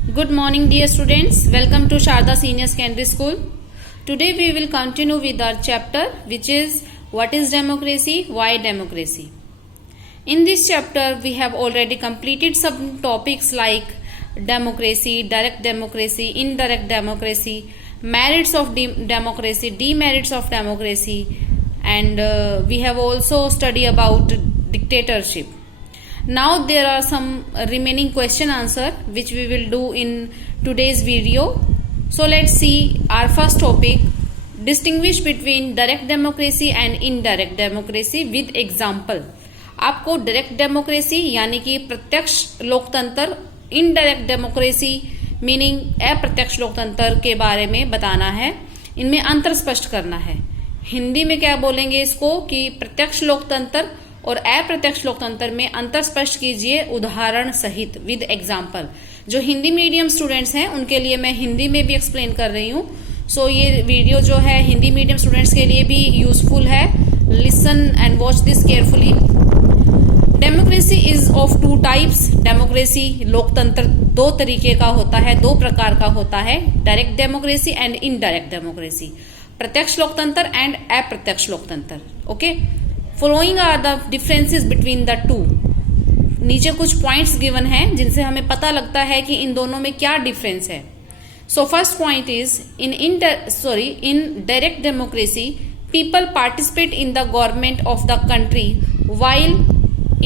Good morning, dear students. Welcome to Sharda Senior Secondary School. Today we will continue with our chapter, which is What is Democracy? Why Democracy? In this chapter, we have already completed some topics like democracy, direct democracy, indirect democracy, merits of democracy, demerits of democracy, and we have also studied about dictatorship. Now there are some remaining question answer which we will do in today's video. So let's see our first topic, distinguish between direct democracy and indirect democracy with example. आपको direct democracy यानी कि प्रत्यक्ष लोकतंत्र, indirect democracy meaning अप्रत्यक्ष लोकतंत्र के बारे में बताना है, इनमें अंतर स्पष्ट करना है। हिंदी में क्या बोलेंगे इसको कि प्रत्यक्ष लोकतंत्र और अप्रत्यक्ष लोकतंत्र में अंतर स्पष्ट कीजिए उदाहरण सहित विद एग्जाम्पल। जो हिंदी मीडियम स्टूडेंट्स हैं उनके लिए मैं हिंदी में भी एक्सप्लेन कर रही हूँ। सो ये वीडियो जो है हिंदी मीडियम स्टूडेंट्स के लिए भी यूजफुल है। Listen and watch this carefully. Democracy is of two types. Democracy लोकतंत्र दो तरीके का होता है, दो प्रकार का होता है, direct democracy and indirect democracy, प्रत्यक्ष लोकतंत्र एंड अप्रत्यक्ष लोकतंत्र। Okay, following are the differences between the two. नीचे कुछ पॉइंट्स गिवन हैं जिनसे हमें पता लगता है कि इन दोनों में क्या डिफरेंस है। So first point is in direct democracy people participate in the government of the country, while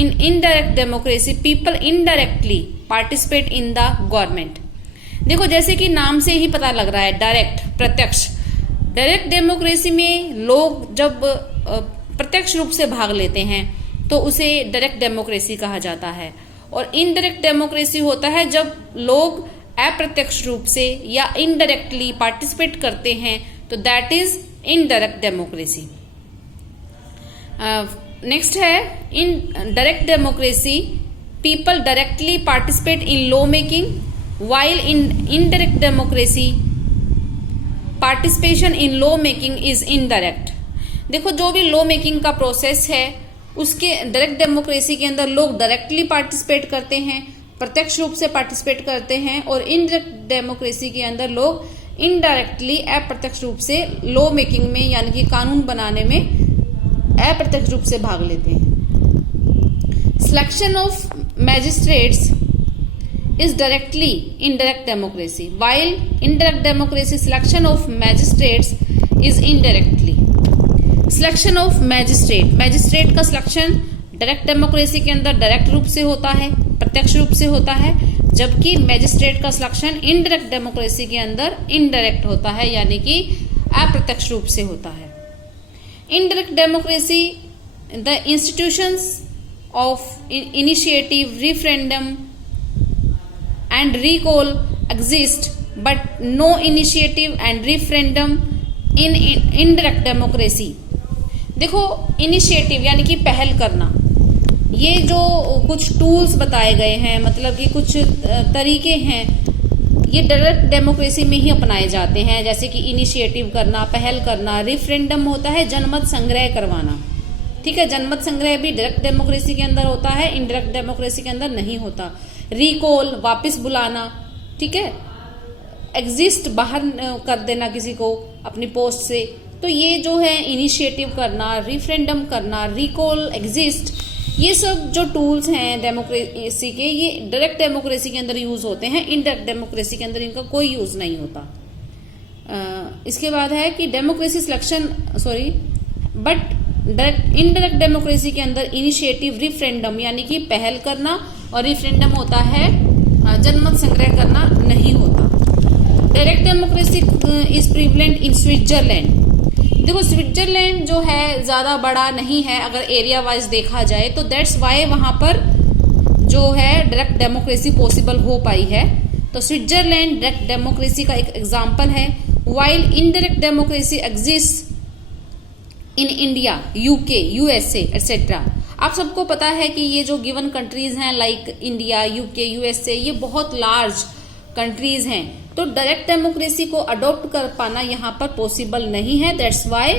in indirect democracy people indirectly participate in the government. देखो जैसे कि नाम से ही पता लग रहा है, डायरेक्ट प्रत्यक्ष। डायरेक्ट डेमोक्रेसी में लोग जब प्रत्यक्ष रूप से भाग लेते हैं तो उसे डायरेक्ट डेमोक्रेसी कहा जाता है, और इनडायरेक्ट डेमोक्रेसी होता है जब लोग अप्रत्यक्ष रूप से या इनडायरेक्टली पार्टिसिपेट करते हैं, तो that is indirect democracy. Next है in direct democracy people directly participate in law making, while in indirect democracy participation in law making is indirect. देखो जो भी लॉ मेकिंग का प्रोसेस है उसके डायरेक्ट डेमोक्रेसी के अंदर लोग डायरेक्टली पार्टिसिपेट करते हैं, प्रत्यक्ष रूप से पार्टिसिपेट करते हैं, और इनडायरेक्ट डेमोक्रेसी के अंदर लोग इनडायरेक्टली अप्रत्यक्ष रूप से लॉ मेकिंग में यानी कि कानून बनाने में अप्रत्यक्ष रूप से भाग लेते हैं। Selection of magistrates is directly indirect democracy, while indirect democracy selection of magistrates is indirectly. Selection of magistrate का सिलेक्शन डायरेक्ट डेमोक्रेसी के अंदर डायरेक्ट रूप से होता है, प्रत्यक्ष रूप से होता है, जबकि मैजिस्ट्रेट का सिलेक्शन इनडायरेक्ट डेमोक्रेसी के अंदर इनडायरेक्ट होता है यानी कि अप्रत्यक्ष रूप से होता है। Indirect democracy the institutions of initiative, referendum and recall exist, but no initiative and referendum in indirect democracy. देखो इनिशिएटिव यानी कि पहल करना, ये जो कुछ टूल्स बताए गए हैं, मतलब कि कुछ तरीके हैं, ये डायरेक्ट डेमोक्रेसी में ही अपनाए जाते हैं, जैसे कि इनिशिएटिव करना, पहल करना। रेफरेंडम होता है जनमत संग्रह करवाना, ठीक है, जनमत संग्रह भी डायरेक्ट डेमोक्रेसी के अंदर होता है, इनडायरेक्ट डेमोक्रेसी के अंदर नहीं होता। रिकॉल वापस बुलाना, ठीक है, एग्जिस्ट बाहर कर देना किसी को अपनी पोस्ट से, तो ये जो है इनिशिएटिव करना, रिफरेंडम करना, रिकॉल, एग्जिस्ट, ये सब जो टूल्स हैं डेमोक्रेसी के, ये डायरेक्ट डेमोक्रेसी के अंदर यूज होते हैं, इनडायरेक्ट डेमोक्रेसी के अंदर इनका कोई यूज नहीं होता। इसके बाद है कि democracy selection but indirect democracy के अंदर इनिशिएटिव, रिफरेंडम यानी कि पहल करना, और रिफरेंडम होता है जनमत संग्रह करना नहीं होता। Direct democracy is prevalent in Switzerland. देखो स्विट्जरलैंड जो है ज्यादा बड़ा नहीं है अगर एरिया वाइज देखा जाए, तो दैट्स वाई वहां पर जो है डायरेक्ट डेमोक्रेसी पॉसिबल हो पाई है। तो स्विट्जरलैंड डायरेक्ट डेमोक्रेसी का एक एग्जांपल है, while indirect democracy exist in India, UK, USA etcetera. आप सबको पता है कि ये जो गिवन कंट्रीज हैं लाइक इंडिया, यूके, यूएसए, ये बहुत लार्ज कंट्रीज हैं, तो डायरेक्ट डेमोक्रेसी को अडॉप्ट कर पाना यहाँ पर पॉसिबल नहीं है। That's why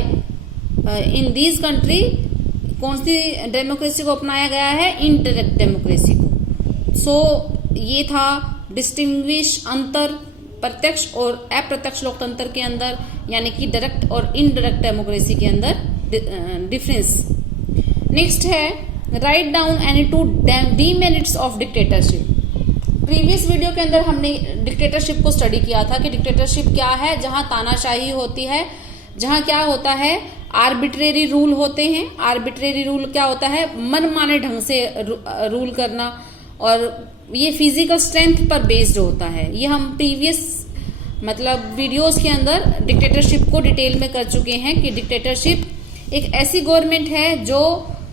in these country कौन सी डेमोक्रेसी को अपनाया गया है? इनडायरेक्ट डेमोक्रेसी को। सो ये था डिस्टिंग्विश अंतर प्रत्यक्ष और अप्रत्यक्ष लोकतंत्र के अंदर, यानी कि डायरेक्ट और इनडायरेक्ट डेमोक्रेसी के अंदर डिफरेंस। नेक्स्ट है write down any two demerits of dictatorship. Previous video के अंदर हमने डिक्टेटरशिप को स्टडी किया था कि डिक्टेटरशिप क्या है, जहां तानाशाही होती है, जहां क्या होता है आर्बिट्रेरी रूल होते हैं। आर्बिट्रेरी रूल क्या होता है, मनमाने ढंग से रूल करना, और ये फिजिकल स्ट्रेंथ पर बेस्ड होता है। ये हम प्रीवियस वीडियोस के अंदर डिक्टेटरशिप को डिटेल में कर चुके हैं कि डिक्टेटरशिप एक ऐसी गवर्नमेंट है जो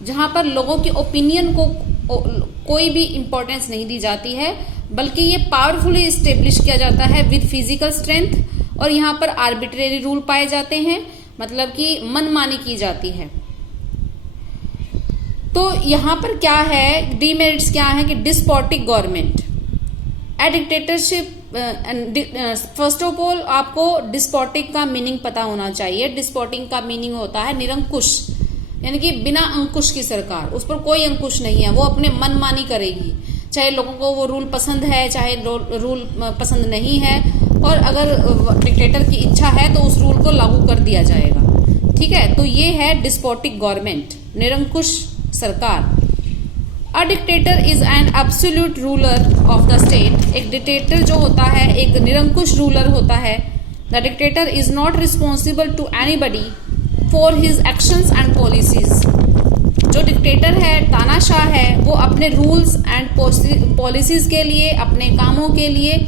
जहां पर लोगों के ओपिनियन को कोई भी इंपॉर्टेंस नहीं दी जाती है, बल्कि ये पावरफुली इस्टेब्लिश किया जाता है विद फिजिकल स्ट्रेंथ, और यहाँ पर आर्बिट्रेरी रूल पाए जाते हैं, मतलब कि मनमानी की जाती है। तो यहाँ पर क्या है, डीमेरिट्स क्या है कि despotic government A dictatorship. First of all आपको डिस्पोटिक का मीनिंग पता होना चाहिए। डिस्पोटिक का मीनिंग होता है निरंकुश, यानी कि बिना अंकुश की सरकार, उस पर कोई अंकुश नहीं है, वो अपने मनमानी करेगी, चाहे लोगों को वो रूल पसंद है चाहे रूल पसंद नहीं है, और अगर डिक्टेटर की इच्छा है तो उस रूल को लागू कर दिया जाएगा। ठीक है, तो ये है डिस्पोटिक गवर्नमेंट, निरंकुश सरकार। A dictator is an absolute ruler of the state. एक डिक्टेटर जो होता है एक निरंकुश रूलर होता है। The dictator is not responsible to anybody for his actions and policies. जो डिक्टेटर है, तानाशाह है, वो अपने रूल्स एंड पॉलिसीज के लिए, अपने कामों के लिए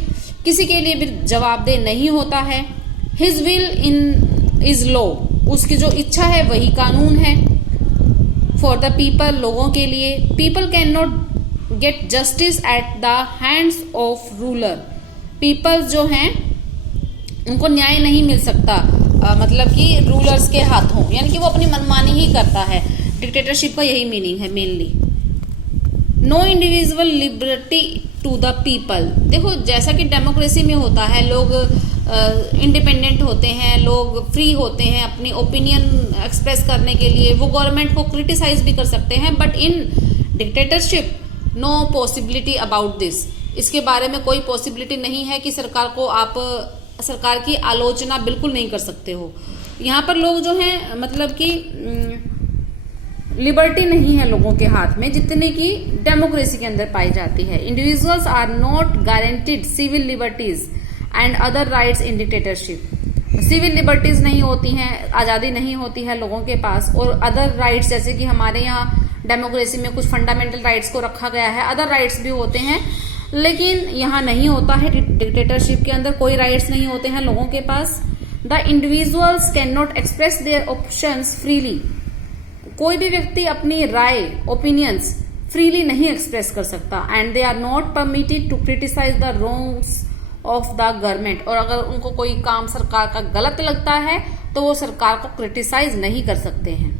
किसी के लिए भी जवाबदेह नहीं होता है। His will in is law. उसकी जो इच्छा है वही कानून है। फॉर द पीपल, लोगों के लिए। People can not gate justice at the hands of ruler. People जो हैं उनको न्याय नहीं मिल सकता कि रूलर्स के हाथों, यानी कि वो अपनी मनमानी ही करता है। डिक्टेटरशिप का यही मीनिंग है mainly. No individual liberty to the people. देखो जैसा कि डेमोक्रेसी में होता है, लोग इंडिपेंडेंट होते हैं, लोग फ्री होते हैं अपनी ओपिनियन एक्सप्रेस करने के लिए, वो गवर्नमेंट को क्रिटिसाइज भी कर सकते हैं, but in dictatorship no possibility about this. इसके बारे में कोई पॉसिबिलिटी नहीं है कि सरकार की आलोचना बिल्कुल नहीं कर सकते हो। यहाँ पर लोग जो हैं लिबर्टी नहीं है लोगों के हाथ में जितने की डेमोक्रेसी के अंदर पाई जाती है। Individuals are not guaranteed civil liberties and other rights in dictatorship. Civil liberties नहीं होती हैं, आजादी नहीं होती है लोगों के पास, और अदर राइट्स जैसे कि हमारे यहाँ डेमोक्रेसी में कुछ फंडामेंटल राइट्स को रखा गया है, अदर राइट्स भी होते हैं, लेकिन यहाँ नहीं होता है। डिक्टेटरशिप के अंदर कोई राइट्स नहीं होते हैं लोगों के पास। The individuals can not express their options freely. कोई भी व्यक्ति अपनी राय, ओपिनियंस फ्रीली नहीं एक्सप्रेस कर सकता। And they are not permitted to criticise the wrongs of the government. और अगर उनको कोई काम सरकार का गलत लगता है तो वो सरकार को क्रिटिसाइज नहीं कर सकते हैं।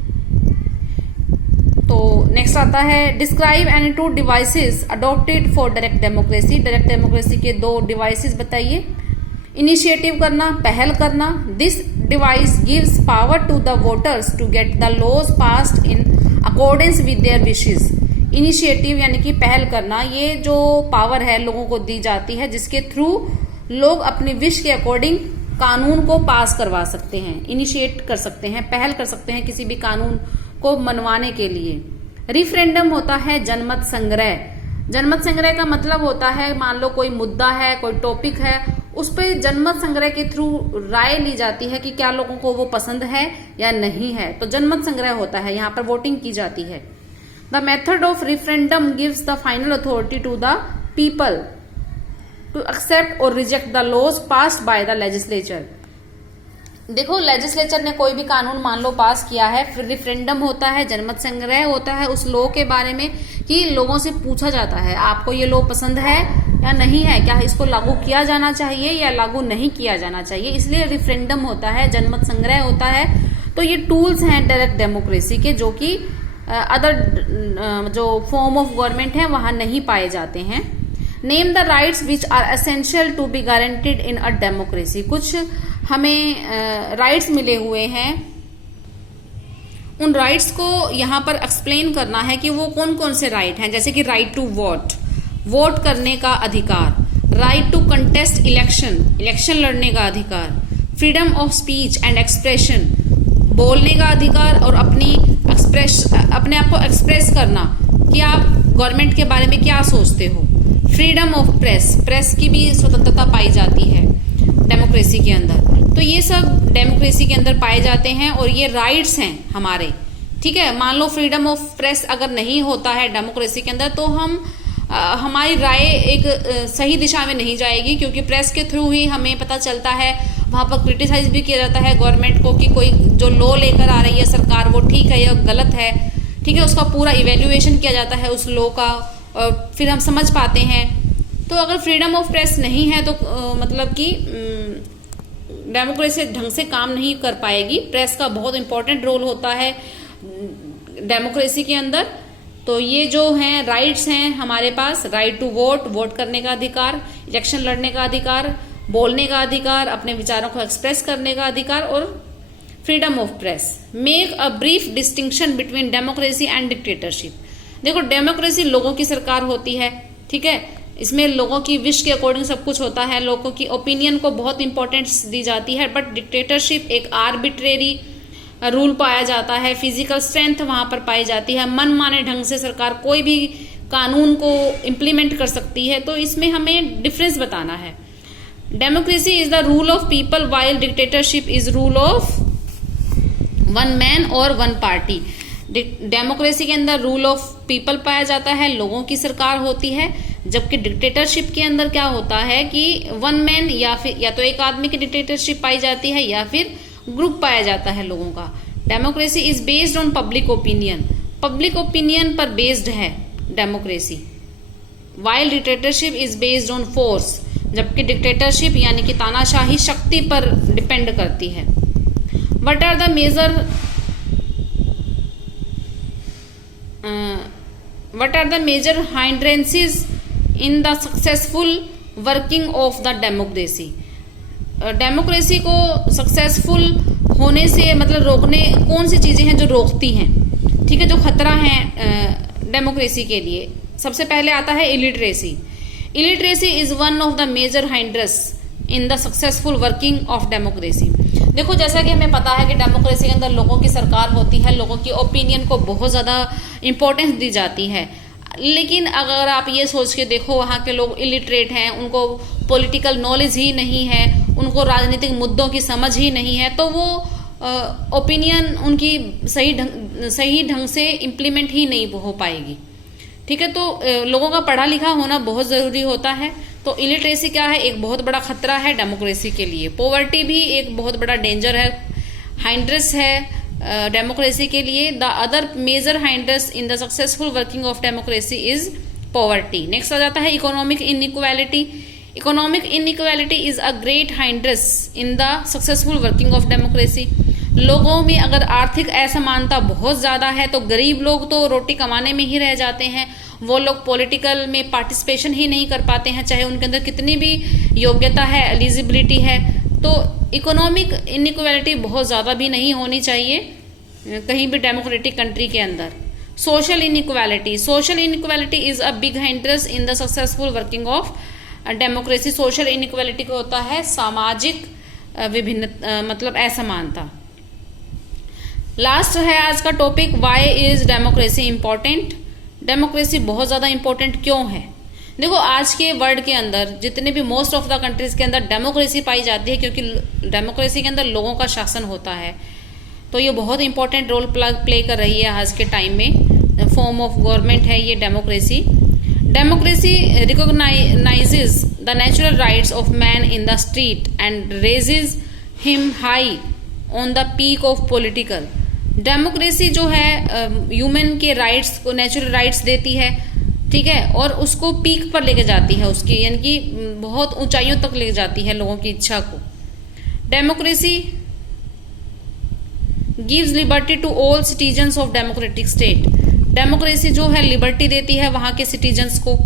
तो नेक्स्ट आता है describe any two devices adopted for direct democracy. Direct democracy के 2 डिवाइसेस बताइए। इनिशिएटिव करना, पहल करना। This device gives power to the voters to get the laws passed in accordance with their wishes. Initiative यानी कि पहल करना, ये जो पावर है लोगों को दी जाती है जिसके थ्रू लोग अपनी विश के अकॉर्डिंग कानून को पास करवा सकते हैं, इनिशिएट कर सकते हैं, पहल कर सकते हैं किसी भी कानून को मनवाने के लिए। रिफरेंडम होता है जनमत संग्रह। जनमत संग्रह का मतलब होता है, मान लो कोई मुद्दा है, कोई टॉपिक है, उस पर जनमत संग्रह के थ्रू राय ली जाती है कि क्या लोगों को वो पसंद है या नहीं है, तो जनमत संग्रह होता है, यहाँ पर वोटिंग की जाती है। The method of referendum gives the final authority to the people to accept or reject the laws passed by the legislature. देखो लेजिस्लेचर ने कोई भी कानून मान लो पास किया है, फिर रिफरेंडम होता है, जनमत संग्रह होता है उस लॉ के बारे में कि लोगों से पूछा जाता है आपको ये लॉ पसंद है या नहीं है, क्या इसको लागू किया जाना चाहिए या लागू नहीं किया जाना चाहिए, इसलिए रिफरेंडम होता है, जनमत संग्रह होता है। तो ये टूल्स हैं डायरेक्ट डेमोक्रेसी के, जो कि अदर जो फॉर्म ऑफ गवर्नमेंट है वहां नहीं पाए जाते हैं। Name the rights which are essential to be guaranteed in a democracy. कुछ हमें राइट्स मिले हुए हैं, उन राइट्स को यहाँ पर एक्सप्लेन करना है कि वो कौन कौन से राइट हैं, जैसे कि राइट टू वोट, वोट करने का अधिकार, राइट टू कंटेस्ट इलेक्शन लड़ने का अधिकार, freedom of speech and expression, बोलने का अधिकार और अपने आप को एक्सप्रेस करना कि आप गवर्नमेंट के बारे में क्या सोचते हो, फ्रीडम ऑफ प्रेस की भी स्वतंत्रता पाई जाती है डेमोक्रेसी के अंदर। तो ये सब डेमोक्रेसी के अंदर पाए जाते हैं और ये राइट्स हैं हमारे, ठीक है। मान लो फ्रीडम ऑफ प्रेस अगर नहीं होता है डेमोक्रेसी के अंदर तो हमारी राय एक सही दिशा में नहीं जाएगी, क्योंकि प्रेस के थ्रू ही हमें पता चलता है, वहां पर क्रिटिसाइज भी किया जाता है गवर्नमेंट को कि कोई जो लॉ लेकर आ रही है सरकार वो ठीक है या गलत है, ठीक है। उसका पूरा इवेल्युएशन किया जाता है उस लॉ का और फिर हम समझ पाते हैं। तो अगर फ्रीडम ऑफ प्रेस नहीं है तो मतलब कि डेमोक्रेसी ढंग से काम नहीं कर पाएगी। प्रेस का बहुत इंपॉर्टेंट रोल होता है डेमोक्रेसी के अंदर। तो ये जो हैं राइट्स हैं हमारे पास, राइट टू वोट करने का अधिकार, इलेक्शन लड़ने का अधिकार, बोलने का अधिकार, अपने विचारों को एक्सप्रेस करने का अधिकार और freedom of press. Make a brief distinction between democracy and dictatorship. देखो डेमोक्रेसी लोगों की सरकार होती है, ठीक है, इसमें लोगों की विश के अकॉर्डिंग सब कुछ होता है, लोगों की ओपिनियन को बहुत इंपॉर्टेंस दी जाती है। बट डिक्टेटरशिप एक आर्बिट्रेरी रूल पाया जाता है, फिजिकल स्ट्रेंथ वहां पर पाई जाती है, मनमाने ढंग से सरकार कोई भी कानून को इम्प्लीमेंट कर सकती है। तो इसमें हमें डिफरेंस बताना है। Democracy is the rule of people while dictatorship is rule of one man और वन पार्टी। डेमोक्रेसी के अंदर रूल ऑफ पीपल पाया जाता है, लोगों की सरकार होती है, जबकि डिक्टेटरशिप के अंदर क्या होता है कि वन मैन या फिर या तो एक आदमी की डिक्टेटरशिप पाई जाती है या फिर ग्रुप पाया जाता है लोगों का। Democracy is based on public opinion पर बेस्ड है democracy, while dictatorship is based on force, जबकि डिक्टेटरशिप यानी कि तानाशाही शक्ति पर डिपेंड करती है। What are the major hindrances in the successful working of the democracy. Democracy को सक्सेसफुल होने से मतलब रोकने कौन सी चीजें हैं जो रोकती हैं, ठीक है, जो खतरा है डेमोक्रेसी के लिए। सबसे पहले आता है illiteracy is one of the major hindrance in the successful working of democracy. देखो जैसा कि हमें पता है कि डेमोक्रेसी के अंदर लोगों की सरकार होती है, लोगों की ओपिनियन को बहुत ज्यादा इंपॉर्टेंस दी जाती है। लेकिन अगर आप ये सोच के देखो वहाँ के लोग इलिटरेट हैं, उनको पॉलिटिकल नॉलेज ही नहीं है, उनको राजनीतिक मुद्दों की समझ ही नहीं है, तो वो ओपिनियन उनकी सही ढंग से इम्प्लीमेंट ही नहीं हो पाएगी, ठीक है। तो लोगों का पढ़ा लिखा होना बहुत जरूरी होता है। तो इलिटरेसी क्या है, एक बहुत बड़ा खतरा है डेमोक्रेसी के लिए। पॉवर्टी भी एक बहुत बड़ा डेंजर है, हाइंड्रेस है डेमोक्रेसी के लिए। The other major hindrance in the successful working of democracy is poverty. Next आ जाता है economic inequality. Economic inequality is a great hindrance in the successful working of democracy. लोगों में अगर आर्थिक असमानता बहुत ज्यादा है तो गरीब लोग तो रोटी कमाने में ही रह जाते हैं, वो लोग पॉलिटिकल में पार्टिसिपेशन ही नहीं कर पाते हैं, चाहे उनके अंदर कितनी भी योग्यता है, एलिजिबिलिटी है। तो इकोनॉमिक इनइक्वालिटी बहुत ज्यादा भी नहीं होनी चाहिए कहीं भी डेमोक्रेटिक कंट्री के अंदर। Social inequality is a big hindrance in the successful working of democracy. Social inequality को होता है सामाजिक विभिन्न मतलब असमानता। लास्ट है आज का topic, why is democracy important. Democracy बहुत ज्यादा इंपॉर्टेंट क्यों है। देखो आज के वर्ल्ड के अंदर जितने भी मोस्ट ऑफ द कंट्रीज के अंदर डेमोक्रेसी पाई जाती है, क्योंकि डेमोक्रेसी के अंदर लोगों का शासन होता है, तो ये बहुत इंपॉर्टेंट रोल प्ले कर रही है आज के टाइम में। फॉर्म ऑफ गवर्नमेंट है ये democracy. Democracy recognises the natural rights of man in the street and raises him high on the peak of political. Democracy जो है ह्यूमन के राइट्स को नेचुरल राइट्स देती है, ठीक है, और उसको पीक पर लेके जाती है, उसकी यानी कि बहुत ऊंचाइयों तक लेके जाती है लोगों की इच्छा को। Democracy gives liberty to all citizens of democratic state. Democracy जो है लिबर्टी देती है वहां के सिटीजन्स को।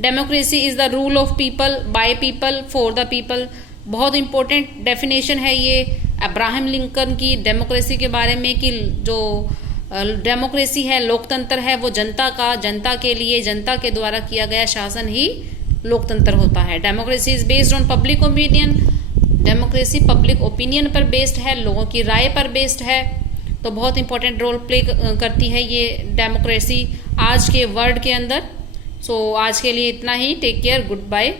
Democracy is the rule of people by people for the people. बहुत इंपॉर्टेंट डेफिनेशन है ये अब्राहम लिंकन की डेमोक्रेसी के बारे में कि जो डेमोक्रेसी है, लोकतंत्र है, वो जनता का, जनता के लिए, जनता के द्वारा किया गया शासन ही लोकतंत्र होता है। Democracy is based on public opinion, democracy public opinion पर बेस्ड है, लोगों की राय पर बेस्ड है। तो बहुत इंपॉर्टेंट रोल प्ले करती है ये डेमोक्रेसी आज के वर्ल्ड के अंदर। सो आज के लिए इतना ही। Take care, good bye.